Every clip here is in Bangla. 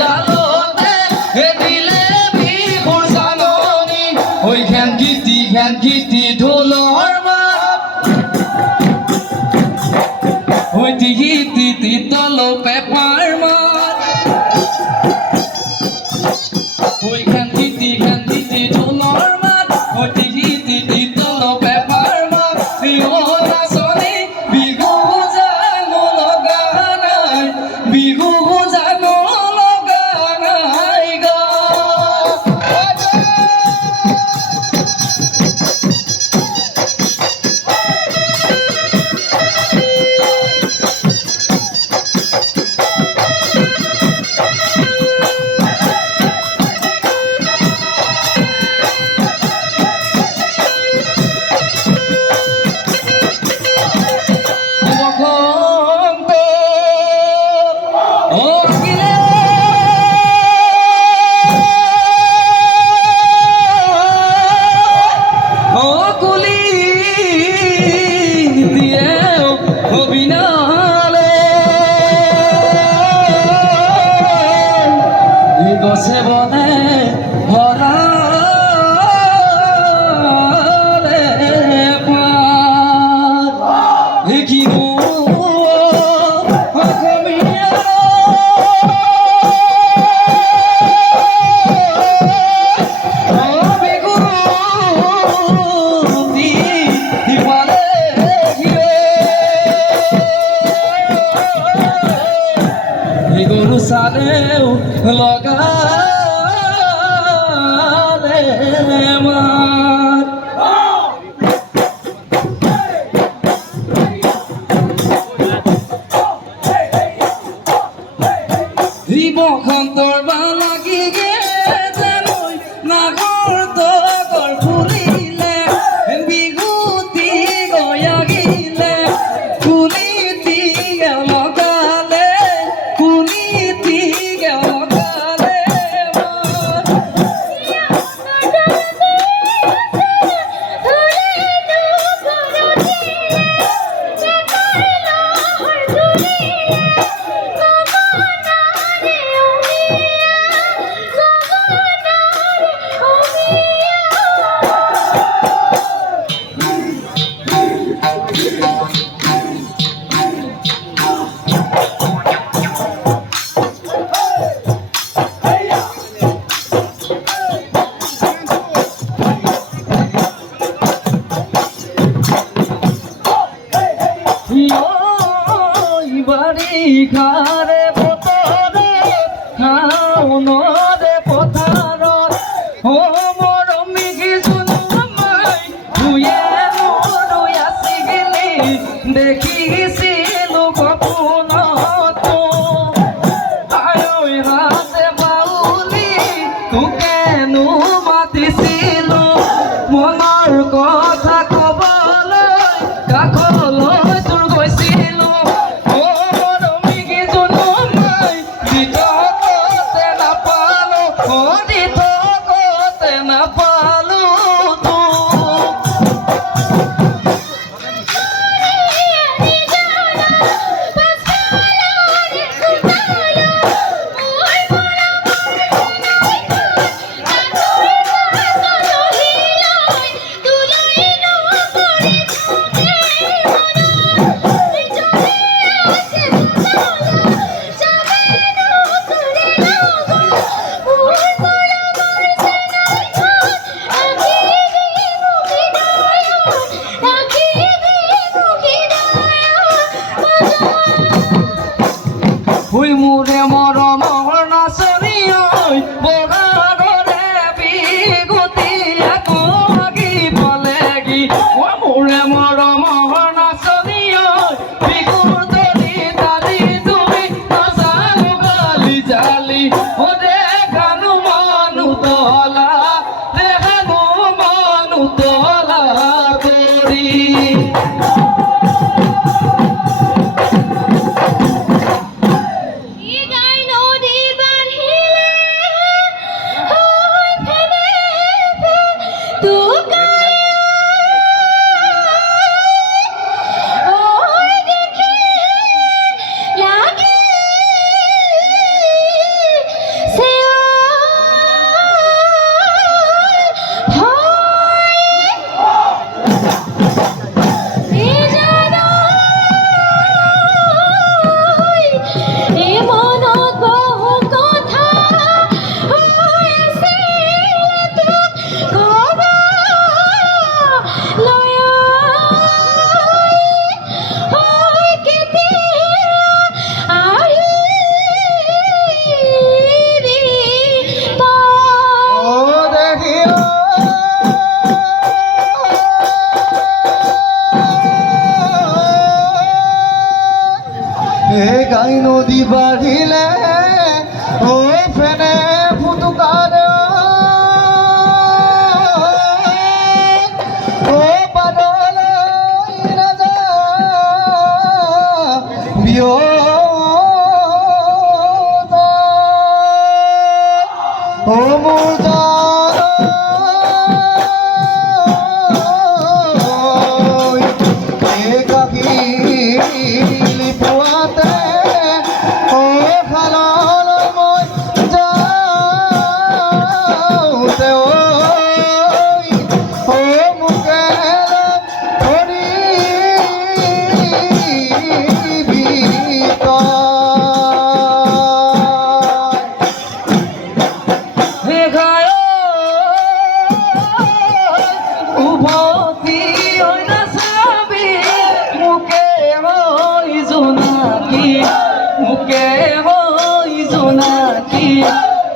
জালতে দিলে বিহুৰ জাননী ঐ ঘেন গীতি ঢোলৰ মাত ঐ টিহি তল পেপাৰ মাত ঐ ঘেন গীতি ঢোলৰ মাত ঐ টিহি তল পেপাৰ মাত বিহু নাচনী বিহু জানো লগা নাই বিহু জানো লগা নাই গা গছে বনে ভরা কিনো গরু সালেও লগালে মার বসন্তৰ বা লাগি গেলৈ নাগৰ তগৰ ফুলিলে বিহুতি গয়া গিলে কুলিতি লগালে কুলিতি লগালে ঘারে পতরে খাওনরে পথাৰত ও মৰমী কিছুমাই ধুয়ে নৰৈ আসি গেলি দেখিছিলো সপোনত আয়ৈ হাতে বাউলি তোকেনো মাতিছিলো মনৰ কথা কবলৈ কাষলৈ তোৰ গৈছিলো হুই মোরে মৰমৰ নাচনী ঐ বগাগৰে বিগুতি আকৌ আগি পালেগি ও মোৰে মৰমৰ নাচনী ঐ বিগুৰ তলি তালি তুমি নাচানো গালি জালি ও দেখানো মানু তলা কৰি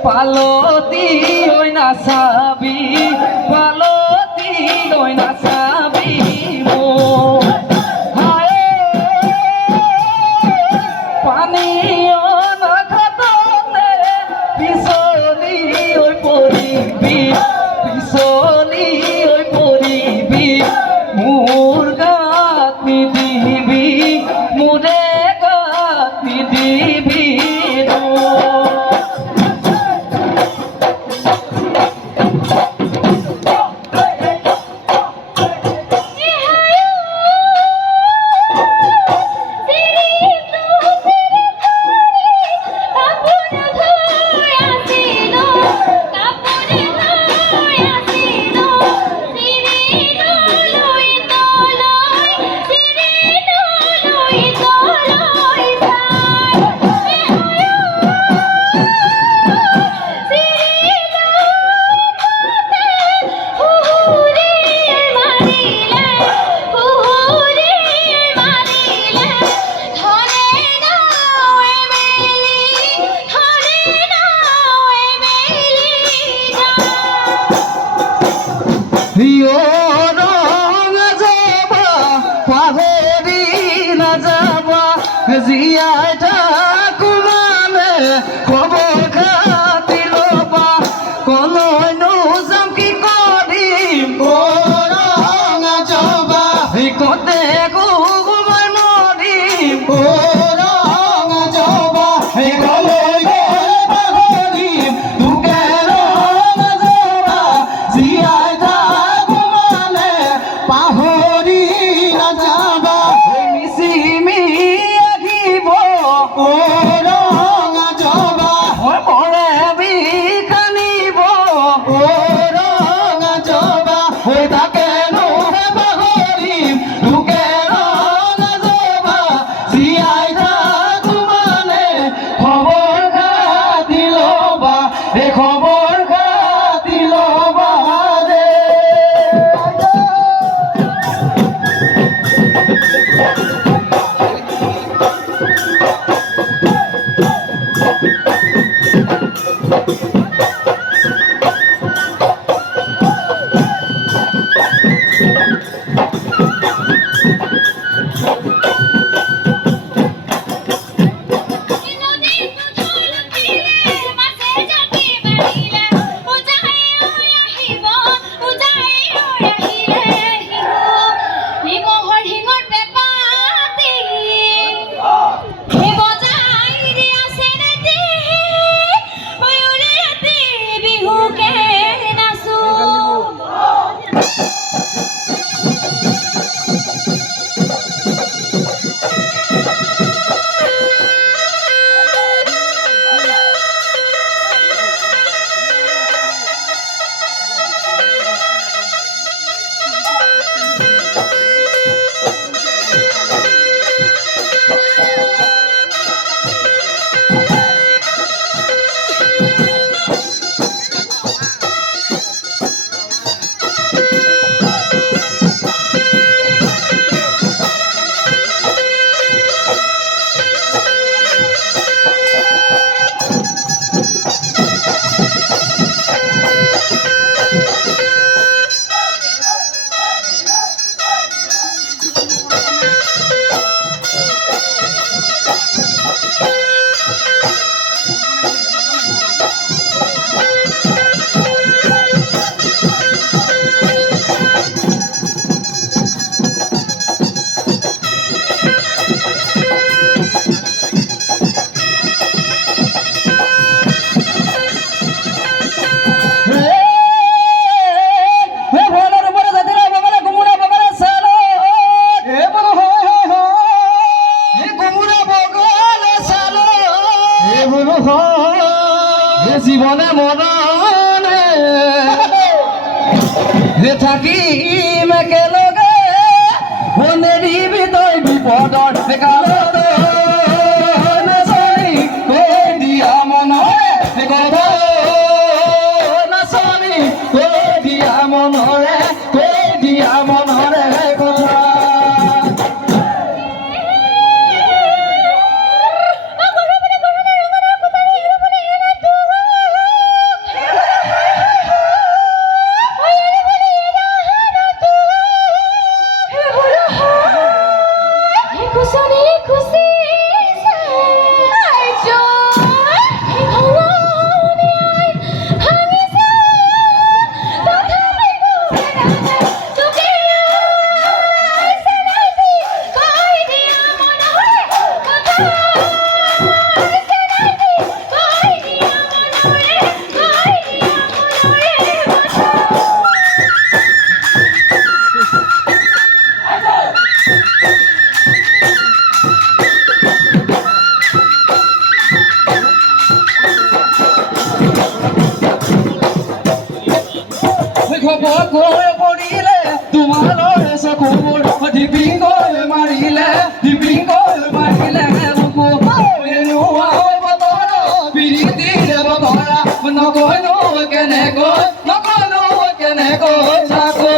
পালতি ওই না সাবি পালতি ওই না সাবি মো হায় পানিও না খাততে পিছলি ওই পরিবি পিছলি ওই পরিবি মোর গাতি দিবি মোরে গাতি দিবি জিয়াটা কুমানে খবর খাতিল বা কোন নুজাম কি করিম ও রঙা জবা কতে কুমার মরিম ও রঙা জবা কলই করিম তুকে রঙা জবা জিয়াটা কুমানে পাহরি না যাবা মিসিমি ও রঙা জবা পরে বিখানিব ও রঙা জবা তাকে নুহে পাহরিম ঢুকে রঙা জবা জিয়াই থাকু মানে খবর খাতিল বা এ খবর খাতিল বা রে জীবনে মরণে থাকিম একেলগে নেৰিবি তই বিপদত কালত নাচনি কৈ দিয়া মনৰে কথা নাচনি কৈ দিয়া মনৰে কথা কৈ পৰিলে তোমালৈ চকুবোৰ ডিপিংকৈ মাৰিলে বুকু নোৱা বতৰ প্ৰীতিৰে বতৰা নকৈনো কেনেকৈ থাকো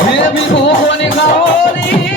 Baby, who wanna go?